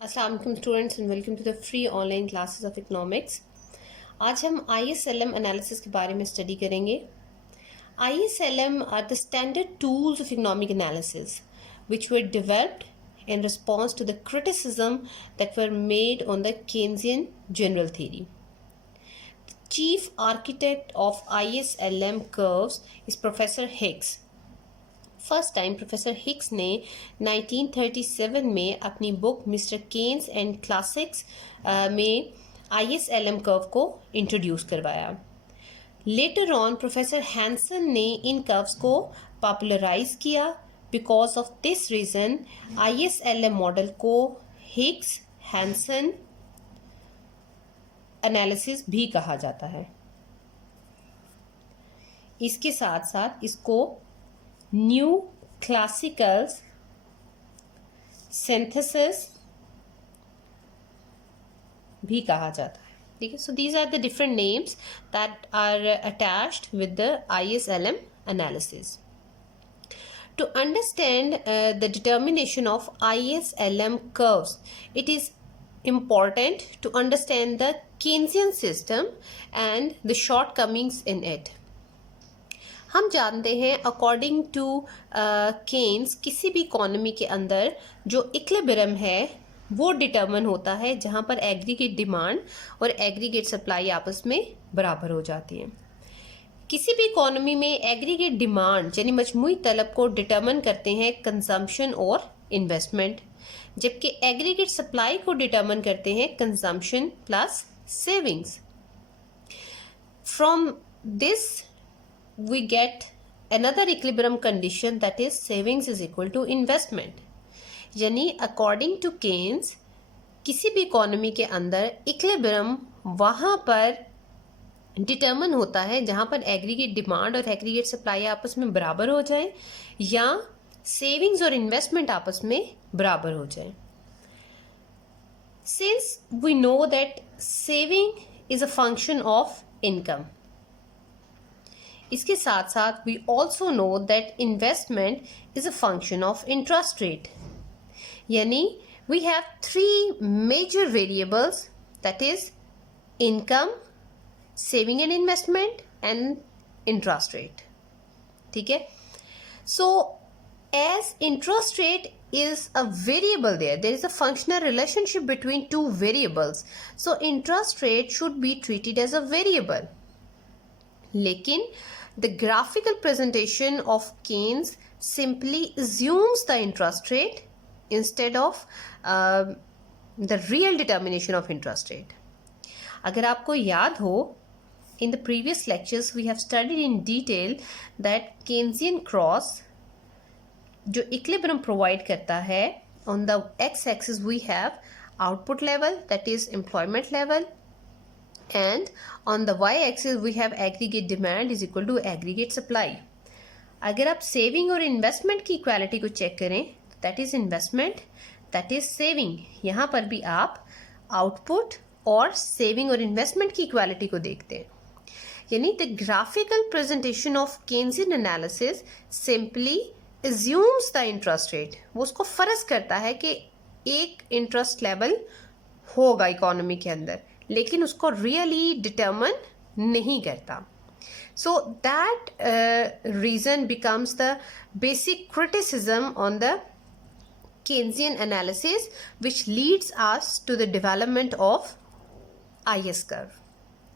अस्सलाम वालेकुम students and welcome to the free online classes of economics. आज हम ISLM एनालिसिस के बारे में स्टडी करेंगे। ISLM are the standard tools of economic analysis which were developed in response to the criticism that were made on the Keynesian general theory. The chief architect of ISLM curves is Professor Higgs. First time professor Higgs ने 1937 में अपनी book Mister Keynes and classics में ISLM curve को introduce करवाया। Later on professor Hansen ने इन curves को popularise किया। Because of this reason ISLM model को हिग्स हैंसन एनालिसिस भी कहा जाता है। इसके साथ साथ इसको न्यू क्लासिकल सिंथेसिस भी कहा जाता है। ठीक है, so these are the different names that are attached with the ISLM analysis. To understand the determination of ISLM curves, it is important to understand the Keynesian system and the shortcomings in it. हम जानते हैं according to Keynes किसी भी economy के अंदर जो equilibrium है वो डिटर्मिन होता है जहाँ पर एग्रीगेट डिमांड और एग्रीगेट सप्लाई आपस में बराबर हो जाती है। किसी भी इकोनॉमी में एग्रीगेट डिमांड यानी मजमूई तलब को डिटर्मिन करते हैं कंजम्पशन और इन्वेस्टमेंट, जबकि एग्रीगेट सप्लाई को डिटर्मिन करते हैं consumption plus savings. From this we get another equilibrium condition, that is savings is equal to investment. यानी according to Keynes किसी भी इकोनॉमी के अंदर इक्विलिब्रियम वहाँ पर डिटर्मिन होता है जहाँ पर एग्रीगेट डिमांड और एग्रीगेट सप्लाई आपस में बराबर हो जाए या सेविंग्स और इन्वेस्टमेंट आपस में बराबर हो जाए। Since we know that saving is a function of income, इसके साथ साथ we also know that investment is a function of interest rate. यानी we have three major variables, that is income, saving and investment and interest rate. ठीक है, so as interest rate is a variable, there is a functional relationship between two variables, so interest rate should be treated as a variable. लेकिन the graphical presentation of Keynes simply assumes the interest rate instead of the real determination of interest rate. अगर आपको याद हो, in the previous lectures we have studied in detail that Keynesian cross जो equilibrium provide करता है, on the x-axis we have output level, that is employment level, and on the y-axis we have aggregate demand is equal to aggregate supply. अगर आप saving और investment की equality को check करें, that is investment, that is saving, यहाँ पर भी आप आउटपुट और सेविंग और इन्वेस्टमेंट की इक्वालिटी को देखते हैं। यानी the graphical presentation of Keynesian analysis simply assumes the interest rate, वो उसको फर्ज करता है कि एक इंटरेस्ट लेवल होगा इकोनॉमी के अंदर, लेकिन उसको रियली डिटर्मिन नहीं करता। So that reason becomes the basic criticism on the Keynesian analysis which leads us to the development of IS curve.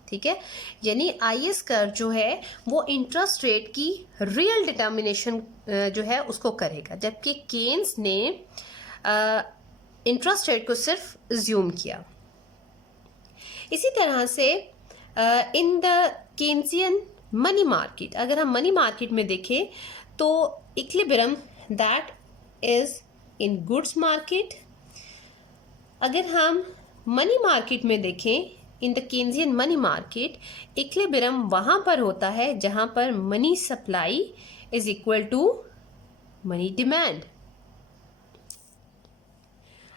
ठीक है, यानी IS कर्व जो है वो इंटरेस्ट रेट की रियल डिटर्मिनेशन जो है उसको करेगा, जबकि केन्स ने इंटरेस्ट रेट को सिर्फ एज्यूम किया। इसी तरह से in the Keynesian money market, अगर हम मनी मार्केट में देखें तो equilibrium that is in goods market. अगर हम मनी मार्केट में देखें, in the Keynesian money market equilibrium वहाँ पर होता है जहाँ पर money supply is equal to money demand.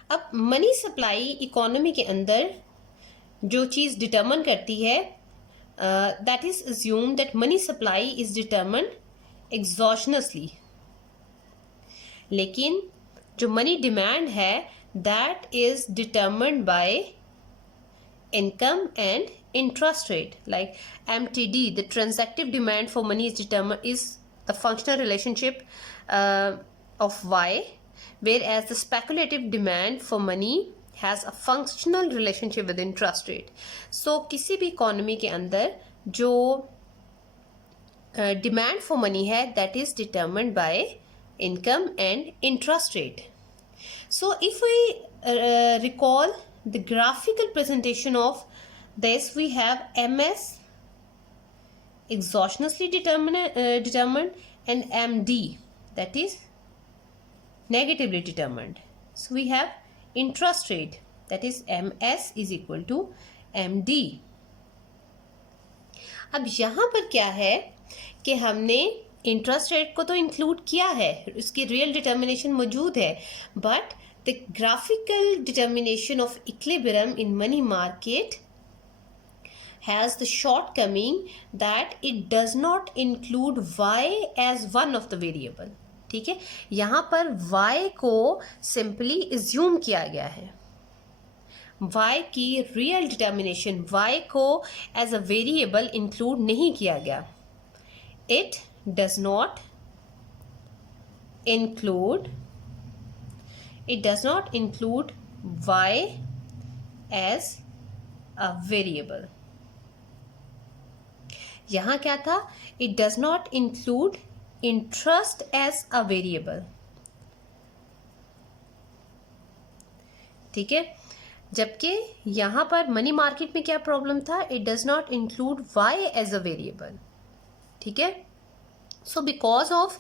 अब मनी सप्लाई इकोनॉमी के अंदर जो चीज़ डिटर्मिन करती है, that is assume that money supply is determine exogenously, लेकिन जो मनी डिमांड है that is determined by income and interest rate. Like MTD, the transactive demand for money is the functional relationship of Y, whereas the speculative demand for money has a functional relationship with interest rate. So किसी भी economy के अंदर जो demand for money है, that is determined by income and interest rate. So if we recall the graphical presentation of this, we have MS exogenously determined and MD, that is negatively determined. So we have interest rate, that is MS is equal to MD. अब यहाँ पर क्या है कि हमने interest rate को तो include किया है, उसकी रियल डिटर्मिनेशन मौजूद है, but the graphical determination of equilibrium in money market has the shortcoming that it does not include y as one of the variable. ठीक है, यहाँ पर y को सिंपली एज्यूम किया गया है, y की रियल डिटर्मिनेशन, y को एज अ वेरिएबल इंक्लूड नहीं किया गया. It does not include y as a variable. यहाँ क्या था? It does not include interest as a variable. ठीक है, जबकि यहाँ पर मनी मार्केट में क्या प्रॉब्लम था? It does not include y as a variable. ठीक है, so because of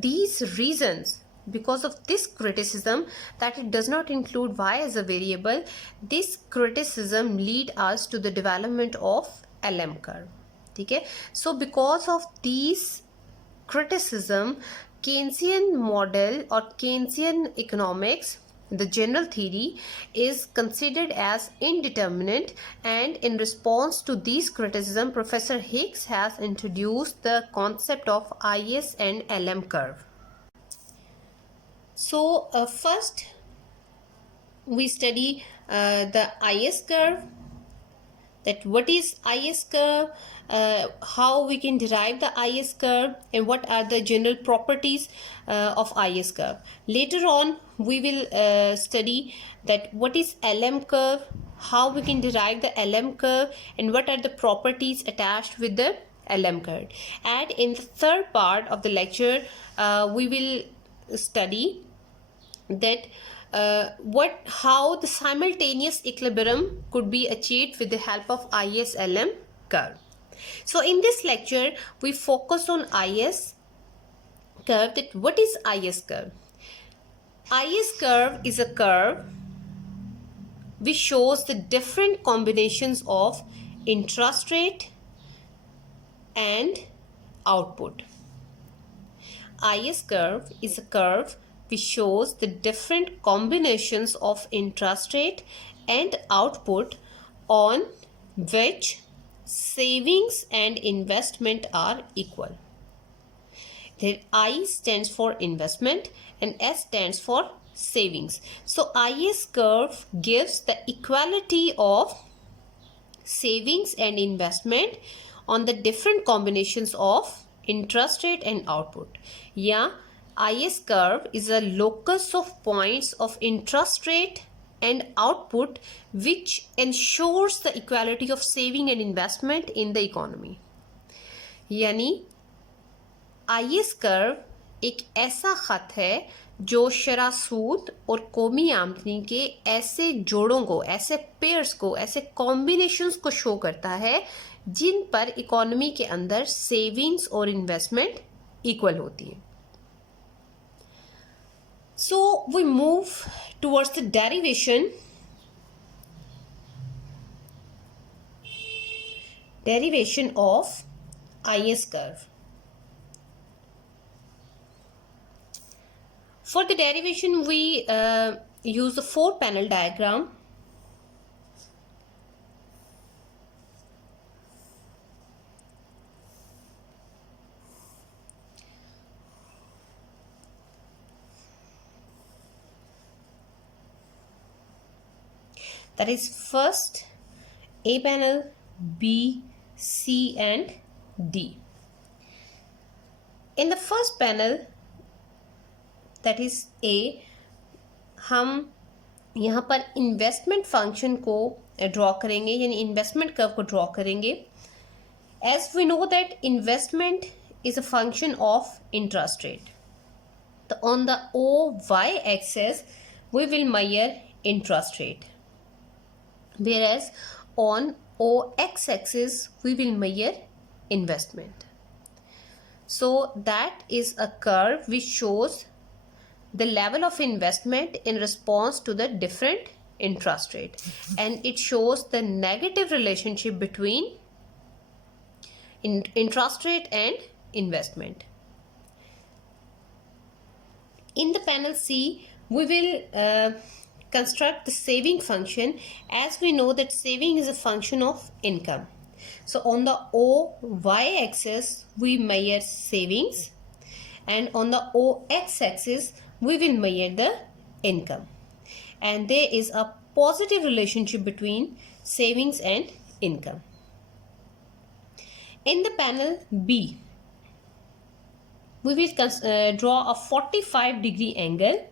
these reasons, because of this criticism that it does not include y as a variable, this criticism lead us to the development of LM curve. ठीक है, so because of these criticism, Keynesian model or Keynesian economics, the general theory, is considered as indeterminate, and in response to these criticism, Professor Hicks has introduced the concept of IS and LM curve. So first we study the IS curve, that what is IS curve, how we can derive the IS curve, and what are the general properties of IS curve. Later on we will study that what is LM curve, how we can derive the LM curve, and what are the properties attached with the LM curve. And in the third part of the lecture we will study that how the simultaneous equilibrium could be achieved with the help of IS-LM curve. So in this lecture we focus on IS curve. That what is IS curve? IS curve is a curve which shows the different combinations of interest rate and output. IS curve is a curve which shows the different combinations of interest rate and output on which savings and investment are equal. Then I stands for investment and S stands for savings. So IS curve gives the equality of savings and investment on the different combinations of interest rate and output. Yeah, IS curve is a locus of points of interest rate and output which ensures the equality of saving and investment in the economy. यानी IS curve एक ऐसा खत है जो शरह सूद और कौमी आमदनी के ऐसे जोड़ों को, ऐसे पेयर्स को, ऐसे कॉम्बिनेशंस को शो करता है जिन पर इकोनॉमी के अंदर सेविंग्स और इन्वेस्टमेंट इक्वल होती है. So we move towards the derivation of IS curve. For the derivation we use the 4-panel diagram. That is first A panel, B, C and D. In the first panel, that is A, हम यहाँ पर investment function को draw करेंगे, यानी investment curve को draw करेंगे. As we know that investment is a function of interest rate. तो on the OY axis we will measure interest rate, whereas on OX axis we will measure investment. So that is a curve which shows the level of investment in response to the different interest rate, and it shows the negative relationship between interest rate and investment. In the panel C, we will construct the saving function, as we know that saving is a function of income. So on the OY axis we measure savings, and on the OX axis we will measure the income, and there is a positive relationship between savings and income. In the panel B, we will draw a 45-degree angle.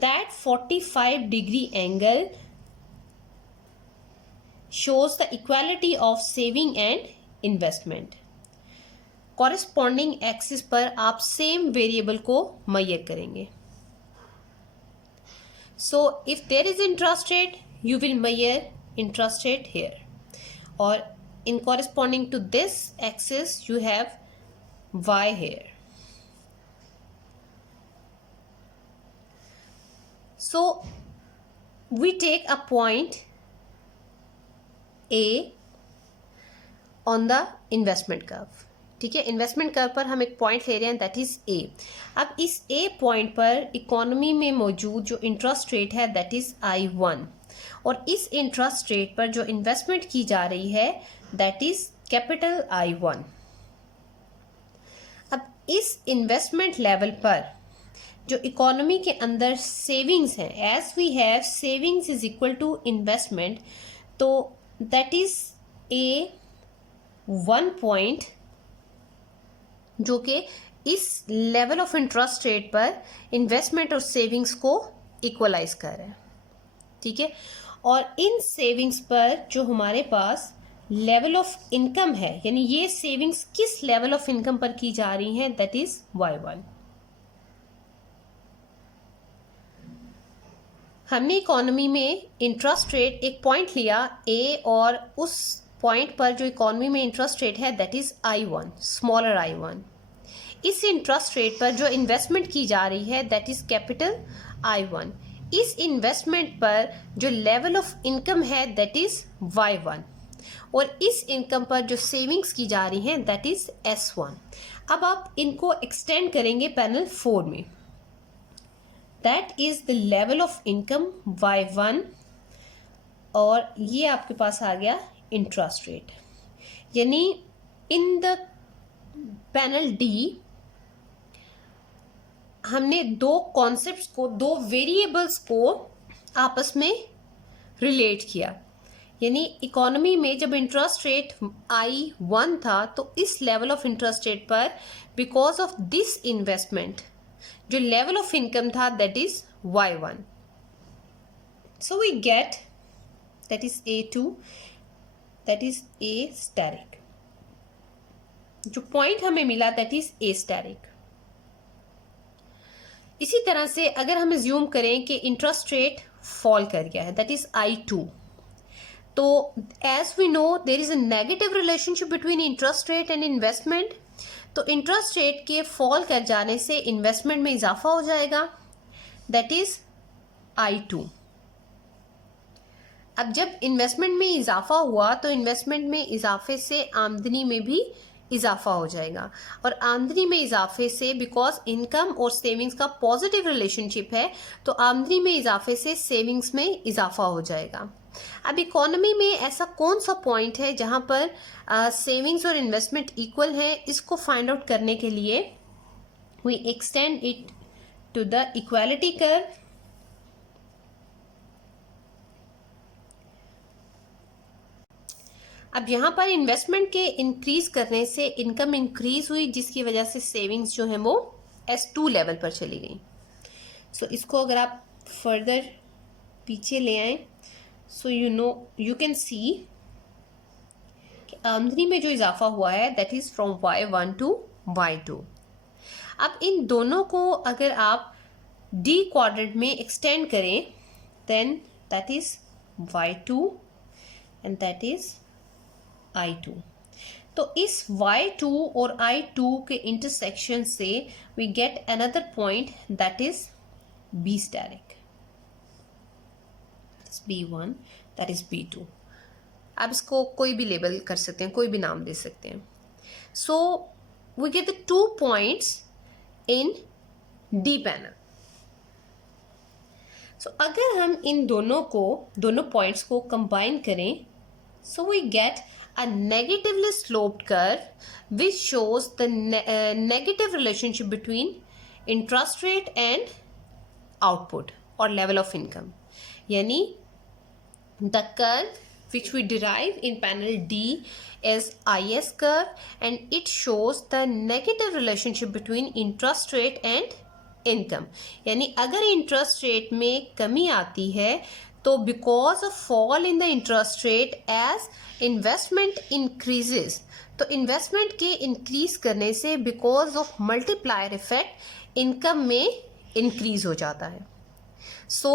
That 45-degree angle shows the equality of saving and investment. Corresponding axis पर आप same variable को measure करेंगे. So if there is interest rate, you will measure interest rate here, or in corresponding to this axis you have Y here. So we take a point A on the investment curve. ठीक है, investment curve पर हम एक point ले रहे हैं, that is A. अब इस A पॉइंट पर इकोनॉमी में मौजूद जो इंटरेस्ट रेट है दैट इज I1, और इस इंटरेस्ट रेट पर जो इन्वेस्टमेंट की जा रही है दैट इज कैपिटल I1. अब इस इन्वेस्टमेंट लेवल पर जो इकोनॉमी के अंदर सेविंग्स हैं, as we have savings is equal to investment, तो दैट इज A1 पॉइंट जो कि इस लेवल ऑफ इंटरेस्ट रेट पर इन्वेस्टमेंट और सेविंग्स को इक्वलाइज कर रहा है. ठीक है, और इन सेविंग्स पर जो हमारे पास लेवल ऑफ इनकम है, यानी ये सेविंग्स किस लेवल ऑफ इनकम पर की जा रही हैं, दैट इज Y1. हमने इकोनॉमी में इंटरेस्ट रेट एक पॉइंट लिया A, और उस पॉइंट पर जो इकोनॉमी में इंटरेस्ट रेट है that is I1, smaller I1. इस इंटरेस्ट रेट पर जो इन्वेस्टमेंट की जा रही है दैट इज कैपिटल I1. इस इन्वेस्टमेंट पर जो लेवल ऑफ इनकम है दैट इज Y1, और इस इनकम पर जो सेविंग्स की जा रही हैं दैट इज S1. अब आप इनको एक्सटेंड करेंगे पैनल 4 में. That is the level of income Y1, और ये आपके पास आ गया इंटरेस्ट रेट. यानी इन द पैनल D हमने दो कॉन्सेप्ट्स को, दो वेरिएबल्स को आपस में रिलेट किया. यानी इकोनॉमी में जब इंटरेस्ट रेट I1 था तो इस लेवल ऑफ इंटरेस्ट रेट पर बिकॉज ऑफ दिस इन्वेस्टमेंट जो लेवल ऑफ इनकम था that is Y1. So we get that is A2, that is A static. जो पॉइंट हमें मिला दैट इज A स्टैटिक. इसी तरह से अगर हम एज्यूम करें कि इंटरेस्ट रेट फॉल कर गया है दैट इज I2, तो as we know there is a negative relationship between interest rate and investment. तो इंटरेस्ट रेट के फॉल कर जाने से इन्वेस्टमेंट में इजाफा हो जाएगा, दैट इज I2. अब जब इन्वेस्टमेंट में इजाफा हुआ तो इन्वेस्टमेंट में इजाफे से आमदनी में भी इजाफा हो जाएगा, और आमदनी में इजाफे से बिकॉज इनकम और सेविंग्स का पॉजिटिव रिलेशनशिप है तो आमदनी में इजाफे से सेविंग्स में इजाफा हो जाएगा. अब इकोनॉमी में ऐसा कौन सा पॉइंट है जहां पर सेविंग्स और इन्वेस्टमेंट इक्वल है, इसको फाइंड आउट करने के लिए we extend it to the equality curve. अब यहाँ पर इन्वेस्टमेंट के इंक्रीज करने से इनकम इंक्रीज हुई, जिसकी वजह से सेविंग्स जो है वो S2 लेवल पर चली गई। सो इसको अगर आप फर्दर पीछे ले आए, सो यू कैन सी कि आमदनी में जो इजाफा हुआ है that is from Y1 to Y2। अब इन दोनों को अगर आप डी क्वाड्रेंट में एक्सटेंड करें then that is Y2 and that is I2। तो इस Y2 और I2 के इंटरसेक्शन से we get another point that is B static, B1 that is B2। आप इसको कोई भी लेबल कर सकते हैं, कोई भी नाम दे सकते हैं। So we get the 2 points in D panel. सो अगर हम इन दोनों पॉइंट्स को कंबाइन करें, so we get a negatively sloped curve which shows the negative relationship between interest rate and output or level of income. Yani the curve which we derive in panel D is IS curve and it shows the negative relationship between interest rate and income. यानी अगर interest rate में कमी आती है तो because of fall in the interest rate as investment increases, तो investment के increase करने से because of multiplier effect income में इंक्रीज हो जाता है। सो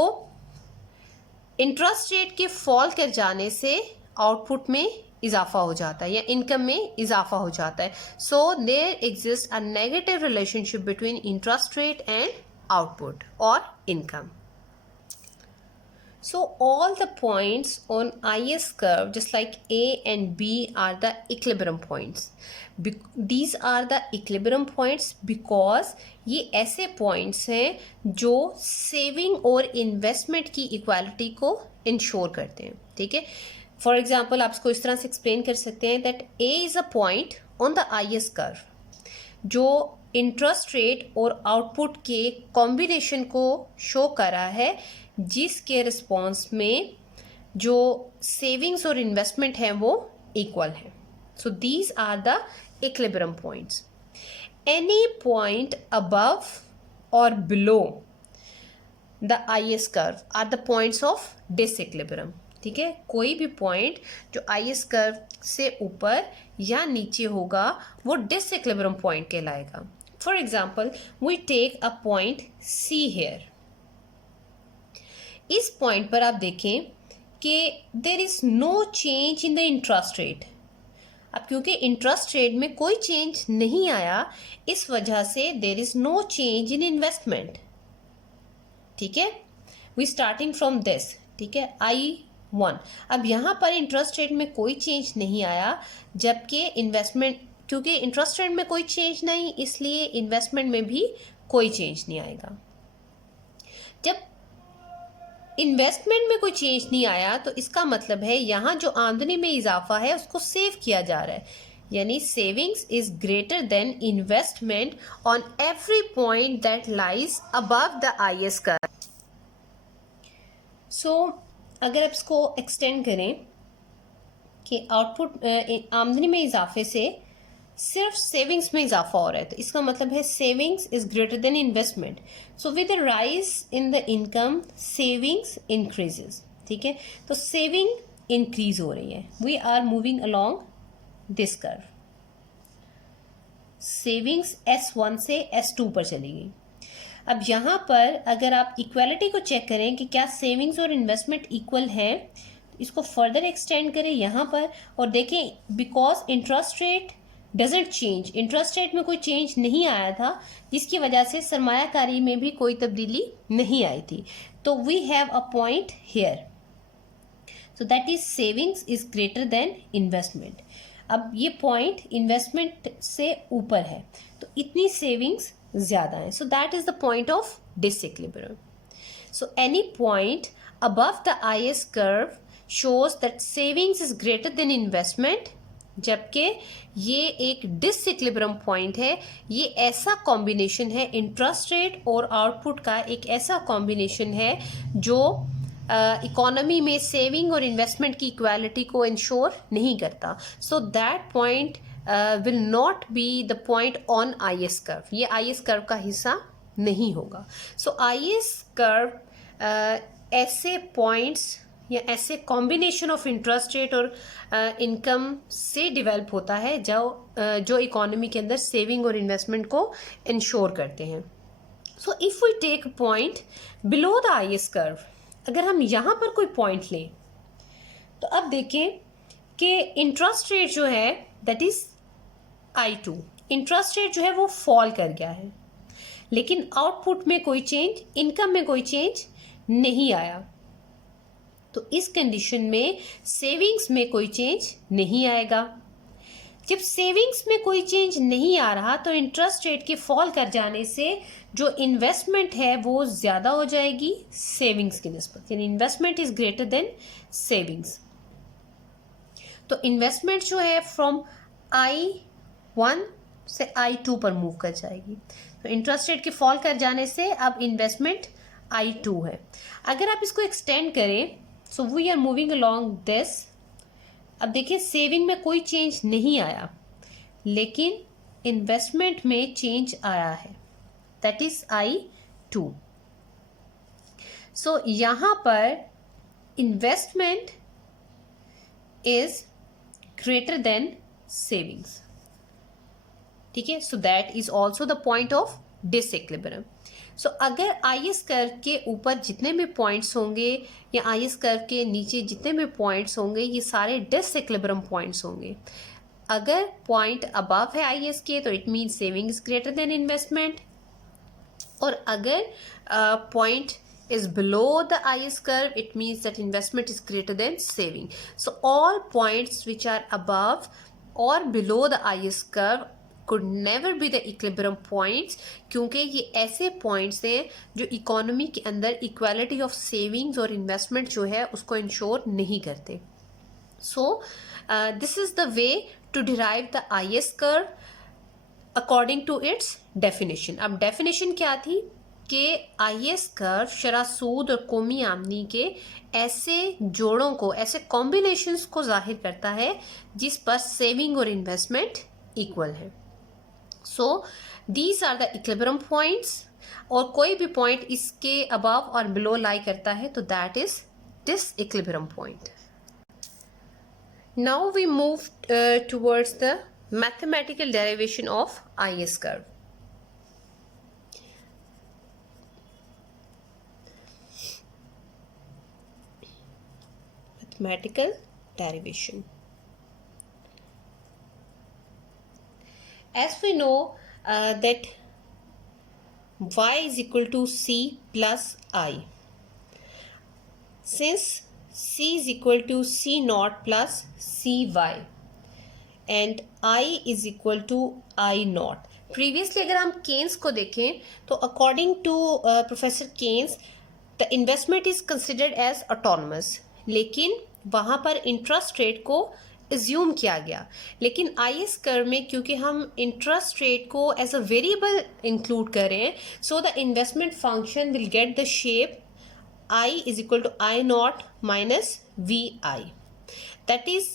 इंटरेस्ट रेट के फॉल कर जाने से आउटपुट में इजाफा हो जाता है या इनकम में इजाफा हो जाता है। So there exist a negative relationship between interest rate and output और income. So all the points on IS curve just like A and B are the equilibrium points. These are the equilibrium points because ये ऐसे points हैं जो saving और investment की equality को ensure करते हैं। ठीक है, फॉर एग्जाम्पल आप इसको इस तरह से एक्सप्लेन कर सकते हैं that A is a point on the IS curve जो इंटरेस्ट रेट और आउटपुट के कॉम्बिनेशन को शो कर रहा है, जिसके रिस्पॉन्स में जो सेविंग्स और इन्वेस्टमेंट है वो इक्वल है। So these are the equilibrium points. Any point above और below the IS curve are the points of disequilibrium. ठीक है, कोई भी पॉइंट जो IS कर्व से ऊपर या नीचे होगा वो डिसइक्विलिब्रियम पॉइंट कहलाएगा। For example we take a point C here. इस पॉइंट पर आप देखें कि there is no change in the interest rate. अब क्योंकि इंटरेस्ट रेट में कोई चेंज नहीं आया, इस वजह से there is no change in investment. ठीक है, वी स्टार्टिंग फ्रॉम दिस। ठीक है, I1। अब यहाँ पर इंटरेस्ट रेट में कोई चेंज नहीं आया, जबकि इन्वेस्टमेंट, क्योंकि इंटरेस्ट रेट में कोई चेंज नहीं इसलिए इन्वेस्टमेंट में भी कोई चेंज नहीं आएगा। जब इन्वेस्टमेंट में कोई चेंज नहीं आया तो इसका मतलब है यहाँ जो आमदनी में इजाफा है उसको सेव किया जा रहा है, यानी savings is greater than investment on every point that lies above the IS curve. So अगर आप इसको एक्सटेंड करें कि आउटपुट आमदनी में इजाफे से सिर्फ सेविंग्स में इजाफा हो रहा है, तो इसका मतलब है savings is greater than investment. So with the rise in the income savings increases. ठीक है, तो सेविंग इंक्रीज हो रही है। We are moving along this curve. Savings S1 से S2 पर चलेगी। अब यहाँ पर अगर आप इक्वालिटी को चेक करें कि क्या सेविंग्स और इन्वेस्टमेंट इक्वल है, इसको फर्दर एक्सटेंड करें यहाँ पर और देखें because interest rate doesn't change, interest rate में कोई चेंज नहीं आया था, जिसकी वजह से सरमायाकारी में भी कोई तब्दीली नहीं आई थी। तो we have a point here, so that is savings is greater than investment. अब ये पॉइंट इन्वेस्टमेंट से ऊपर है तो इतनी सेविंग्स ज़्यादा है, so that is the point of disequilibrium. So any point above the IS curve shows that savings is greater than investment, जबकि ये एक डिसइक्विलिब्रियम पॉइंट है। ये ऐसा कॉम्बिनेशन है, इंटरेस्ट रेट और आउटपुट का एक ऐसा कॉम्बिनेशन है जो इकोनॉमी में सेविंग और इन्वेस्टमेंट की इक्वालिटी को इंश्योर नहीं करता. So that point will not be the point on I S curve. ये आई एस कर्व का हिस्सा नहीं होगा. सो आई एस कर्व ऐसे पॉइंट्स या ऐसे कॉम्बिनेशन ऑफ इंटरेस्ट रेट और इनकम से डेवलप होता है जो इकोनॉमी के अंदर सेविंग और इन्वेस्टमेंट को इंश्योर करते हैं. So if we take a point below the I S curve, अगर हम यहाँ पर कोई पॉइंट लें तो अब देखें कि इंटरेस्ट रेट जो है that is I2, interest rate जो है वो फॉल कर गया है, लेकिन आउटपुट में कोई चेंज, इनकम में कोई चेंज नहीं आया. तो इस कंडीशन में सेविंग्स में कोई चेंज नहीं आएगा. जब सेविंग्स में कोई चेंज नहीं आ रहा तो इंटरेस्ट रेट के फॉल कर जाने से जो इन्वेस्टमेंट है वो ज़्यादा हो जाएगी सेविंग्स की निस्बत, यानी investment is greater than savings. तो इन्वेस्टमेंट जो है फ्रॉम I1 से I2 पर मूव कर जाएगी. तो इंटरेस्ट रेट के फॉल कर जाने से अब इन्वेस्टमेंट I2 है. अगर आप इसको एक्सटेंड करें, so we are moving along this. अब देखिए सेविंग में कोई चेंज नहीं आया, लेकिन इन्वेस्टमेंट में चेंज आया है, दैट इज I2. सो यहाँ पर investment is greater than savings. ठीक है, so that is also the point of disequilibrium. So अगर आई एस कर्व के ऊपर जितने भी पॉइंट्स होंगे या आई एस कर्व के नीचे जितने भी पॉइंट्स होंगे, ये सारे डिसइक्विलिब्रियम पॉइंट्स होंगे. अगर पॉइंट अबव है आई एस के तो it mean saving is greater than investment, और अगर point is below the IS curve, it means that investment is greater than saving. So all points which are above or below the IS curve could never be the equilibrium points, क्योंकि ये ऐसे points हैं जो economy के अंदर equality of savings और investment जो है उसको इंश्योर नहीं करते. So this is the way to derive the IS curve according to its definition. अब definition क्या थी कि IS कर्व शरह सूद और कौमी आमदनी के ऐसे जोड़ों को, ऐसे कॉम्बिनेशंस को जाहिर करता है जिस पर सेविंग और इन्वेस्टमेंट इक्वल है. So these are the equilibrium points, और कोई भी पॉइंट इसके अबव और बिलो लाई करता है तो that is disequilibrium point. Now we move towards the mathematical derivation of IS curve. Mathematical derivation. As we know that y is equal to c plus I. Since c is equal to c naught plus cy and I is equal to I naught. Previously अगर हम Keynes को देखें तो according to Professor Keynes the investment is considered as autonomous, लेकिन वहाँ पर interest rate को assume किया गया. लेकिन IS कर्व में क्योंकि हम इंटरेस्ट रेट को एज अ वेरिएबल इंक्लूड करें, so the investment function will get the shape I is equal to I not minus VI. That is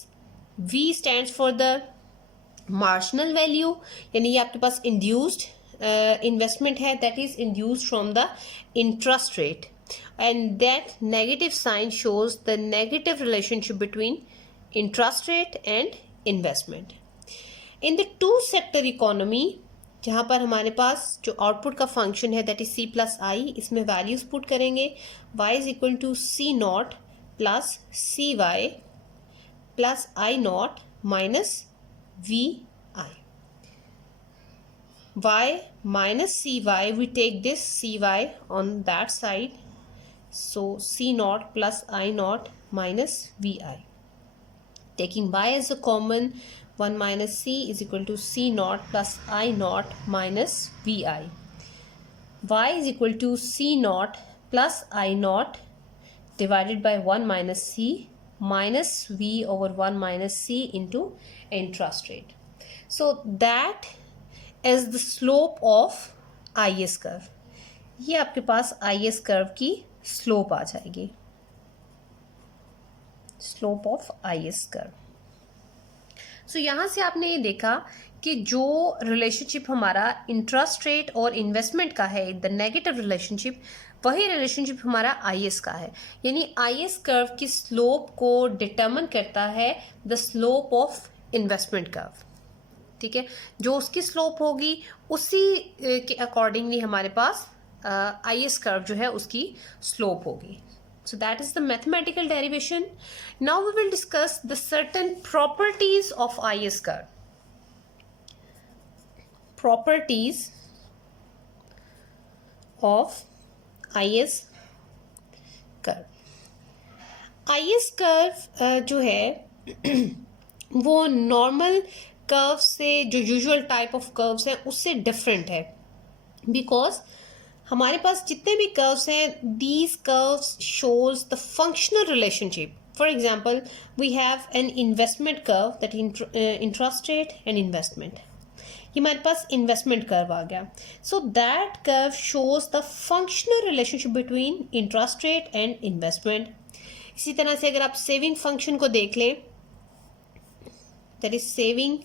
V stands for the marginal value, यानी ये आपके पास induced investment है, that is induced from the interest rate. And that negative sign shows the negative relationship between interest rate and investment. In the two sector economy, जहाँ पर हमारे पास जो output का फंक्शन है that is C plus I, इसमें values put करेंगे. Y is equal to C not plus CY plus I not minus VI. Y minus CY, we take this CY on that side. So C naught plus I naught minus VI. Taking Y as a common, 1 minus C is equal to C naught plus I naught minus VI. Y is equal to C naught plus I naught divided by 1 minus C minus V over 1 minus C into interest rate. So that is the slope of IS curve. ये आपके पास IS curve की slope आ जाएगी. Slope of IS curve. So यहाँ से आपने ये देखा कि जो रिलेशनशिप हमारा इंटरेस्ट रेट और इन्वेस्टमेंट का है, द नेगेटिव रिलेशनशिप, वही रिलेशनशिप हमारा IS का है। यानी IS कर्व की स्लोप को डिटरमिन करता है the slope of investment curve. ठीक है, जो उसकी स्लोप होगी उसी के अकॉर्डिंगली हमारे पास IS कर्व जो है उसकी स्लोप होगी। So that is the mathematical derivation. Now we will discuss the certain properties of IS curve. Properties of IS curve. IS curve जो है वो नॉर्मल कर्व से, जो यूजुअल टाइप ऑफ कर्व्स हैं उससे डिफरेंट है, बिकॉज हमारे पास जितने भी कर्व्स हैं, these curves shows the functional relationship. For example we have an investment curve, that interest rate and investment. ये हमारे पास इन्वेस्टमेंट कर्व आ गया। So that curve shows the functional relationship between interest rate and investment. इसी तरह से अगर आप सेविंग फंक्शन को देख लें, that is saving,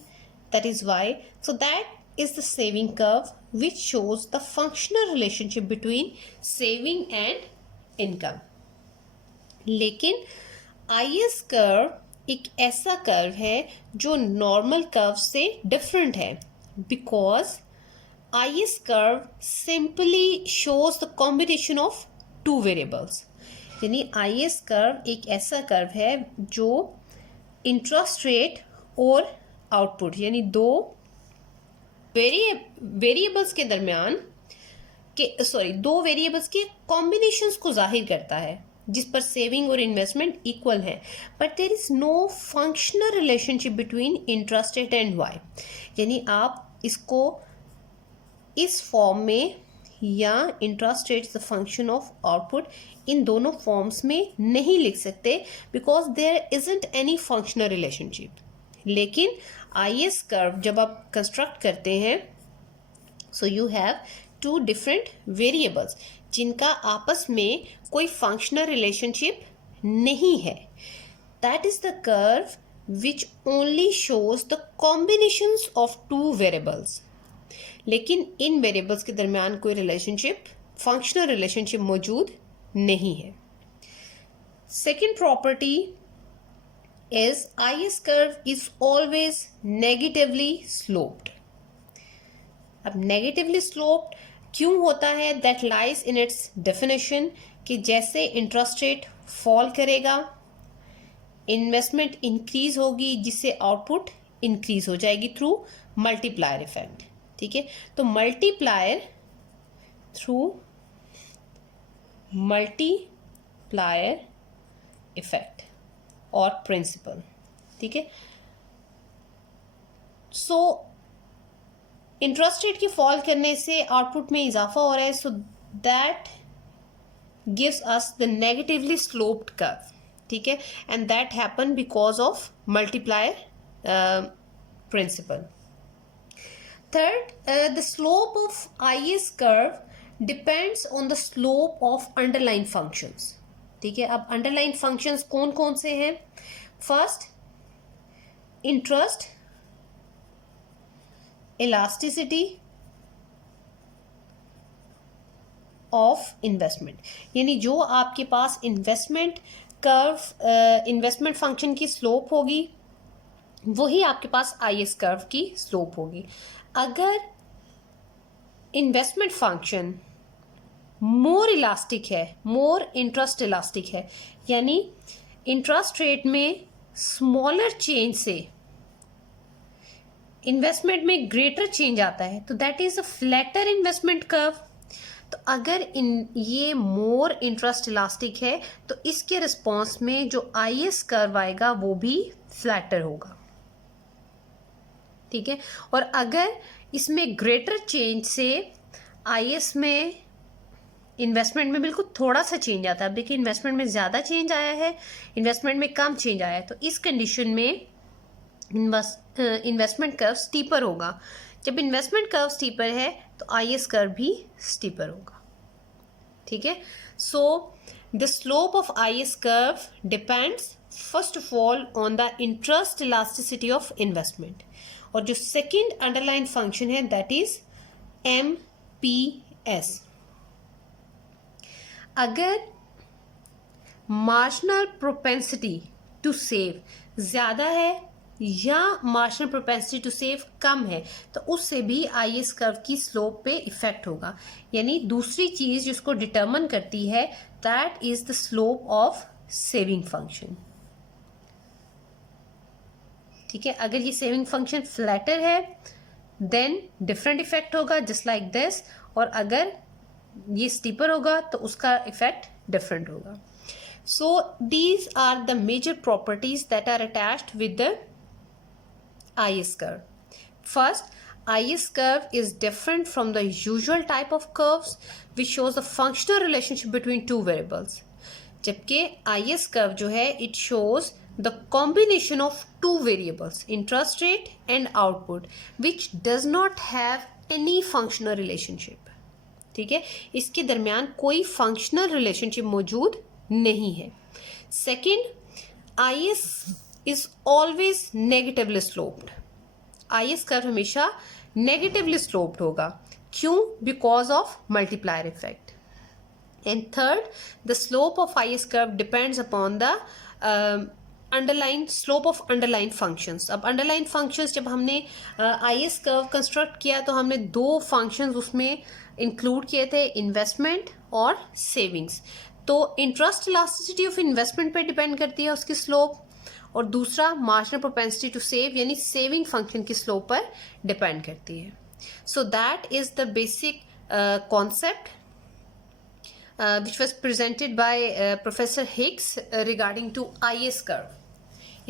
that is Y, so that is the saving curve which shows the functional relationship between saving and income. लेकिन IS curve एक ऐसा कर्व है जो नॉर्मल कर्व से डिफरेंट है, because IS curve simply shows the combination of two variables. यानी IS curve एक ऐसा कर्व है जो इंटरेस्ट रेट और आउटपुट, यानी दो वेरिएबल्स के दरमियान के दो वेरिएबल्स के कॉम्बिनेशंस को जाहिर करता है, जिस पर सेविंग और इन्वेस्टमेंट इक्वल है, but there is no functional relationship between interest rate and Y. यानी आप इसको इस फॉर्म में या interest rate the function of output, इन दोनों फॉर्म्स में नहीं लिख सकते, because there isn't any functional relationship. लेकिन IS कर्व जब आप कंस्ट्रक्ट करते हैं, so you have two different variables जिनका आपस में कोई फंक्शनल रिलेशनशिप नहीं है। That is the curve which only shows the combinations of two variables. लेकिन इन वेरिएबल्स के दरमियान कोई रिलेशनशिप, फंक्शनल रिलेशनशिप मौजूद नहीं है। Second property is IS curve is always negatively sloped. अब negatively sloped क्यों होता है? That lies in its definition कि जैसे इंटरेस्ट रेट फॉल करेगा, इन्वेस्टमेंट इंक्रीज होगी, जिससे आउटपुट इंक्रीज हो जाएगी थ्रू मल्टीप्लायर इफेक्ट। ठीक है, तो मल्टीप्लायर थ्रू मल्टीप्लायर इफेक्ट और प्रिंसिपल। ठीक है, सो इंटरेस्ट रेट की फॉल करने से आउटपुट में इजाफा हो रहा है, so that gives us the negatively sloped curve. ठीक है, and that happen because of multiplier principle. Third, the slope of IS curve depends on the slope of underlying functions. ठीक है, अब अंडरलाइन फंक्शंस कौन कौन से हैं? First, interest, elasticity of investment. यानी जो आपके पास इन्वेस्टमेंट कर्व, इन्वेस्टमेंट फंक्शन की स्लोप होगी, वही आपके पास IS कर्व की स्लोप होगी। अगर इन्वेस्टमेंट फंक्शन मोर इलास्टिक है, मोर इंटरेस्ट इलास्टिक है, यानी इंटरेस्ट रेट में स्मॉलर चेंज से इन्वेस्टमेंट में ग्रेटर चेंज आता है, तो that is a flatter investment curve. तो अगर ये मोर इंटरेस्ट इलास्टिक है, तो इसके रिस्पॉन्स में जो IS कर्व आएगा वो भी फ्लैटर होगा। ठीक है, और अगर इसमें ग्रेटर चेंज से IS में, इन्वेस्टमेंट में बिल्कुल थोड़ा सा चेंज आता है, अब देखिए इन्वेस्टमेंट में ज़्यादा चेंज आया है, इन्वेस्टमेंट में कम चेंज आया है, तो इस कंडीशन में इन्वेस्टमेंट कर्व स्टीपर होगा। जब इन्वेस्टमेंट कर्व स्टीपर है तो IS कर्व भी स्टीपर होगा। ठीक है, सो The slope of IS curve depends first of all on the interest elasticity of investment. और जो second underlying function है that is MPS. अगर marginal propensity to save ज़्यादा है या मार्जिनल प्रोपेंसिटी टू सेव कम है तो उससे भी आईएस कर्व की स्लोप पे इफेक्ट होगा. यानी दूसरी चीज जिसको डिटरमिन करती है that is the slope of saving function. ठीक है, अगर ये सेविंग फंक्शन फ्लैटर है देन डिफरेंट इफेक्ट होगा जस्ट लाइक दिस, और अगर ये स्टीपर होगा तो उसका इफेक्ट डिफरेंट होगा. So these are the major properties that are attached with the IS curve. First, IS curve is different from the usual type of curves which shows the functional relationship between two variables. जबकि IS curve जो है it shows the combination of two variables, interest rate and output, which does not have any functional relationship. ठीक है, इसके दरमियान कोई functional relationship मौजूद नहीं है. Second, IS is always negatively sloped. IS curve हमेशा negatively sloped होगा. क्यों? Because of multiplier effect. And third, the slope of IS curve depends upon the underlying slope of underlying functions. अब underlying functions जब हमने IS curve construct किया तो हमने दो functions उसमें include किए थे, investment और savings. तो interest elasticity of investment पे depend करती है उसकी slope, और दूसरा मार्जिनल प्रोपेंसिटी टू सेव यानी सेविंग फंक्शन की स्लोप पर डिपेंड करती है. So that is the basic concept which was presented by professor Hicks regarding to IS curve.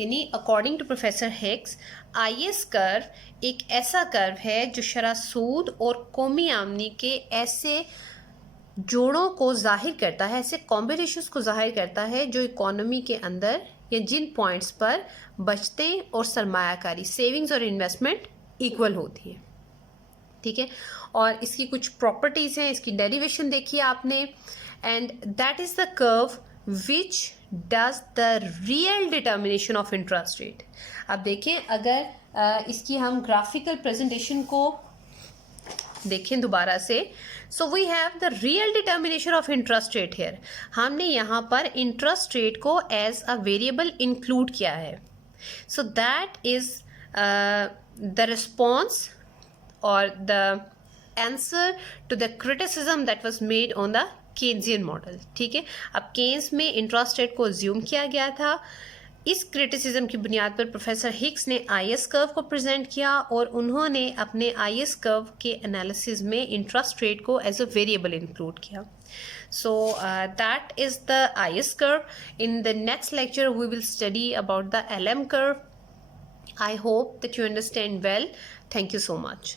यानी according to professor Hicks IS curve एक ऐसा कर्व है जो शरह सूद और कौमी आमदनी के ऐसे जोड़ों को जाहिर करता है, ऐसे कॉम्बिनेशंस को जाहिर करता है जो इकोनॉमी के अंदर या जिन पॉइंट्स पर बचते और सरमायाकारी सेविंग्स और इन्वेस्टमेंट इक्वल होती है. ठीक है, और इसकी कुछ प्रॉपर्टीज़ हैं, इसकी डेरिवेशन देखिए आपने. And that is the curve which does the real determination of interest rate. अब देखें, अगर इसकी हम ग्राफिकल प्रेजेंटेशन को देखें दोबारा से, so we have the real determination of interest rate here. हमने यहाँ पर इंटरेस्ट रेट को एज अ वेरिएबल इंक्लूड किया है. So that is the response और the answer to the criticism that was made on the Keynesian model. ठीक है, अब केन्स में इंटरेस्ट रेट को अज्यूम किया गया था. इस क्रिटिसिज्म की बुनियाद पर प्रोफेसर हिग्स ने IS कर्व को प्रेजेंट किया और उन्होंने अपने IS कर्व के एनालिसिस में इंटरेस्ट रेट को एज अ वेरिएबल इंक्लूड किया. So that is the IS curve. In the next lecture we will study about the LM curve. I hope that you understand well. Thank you so much.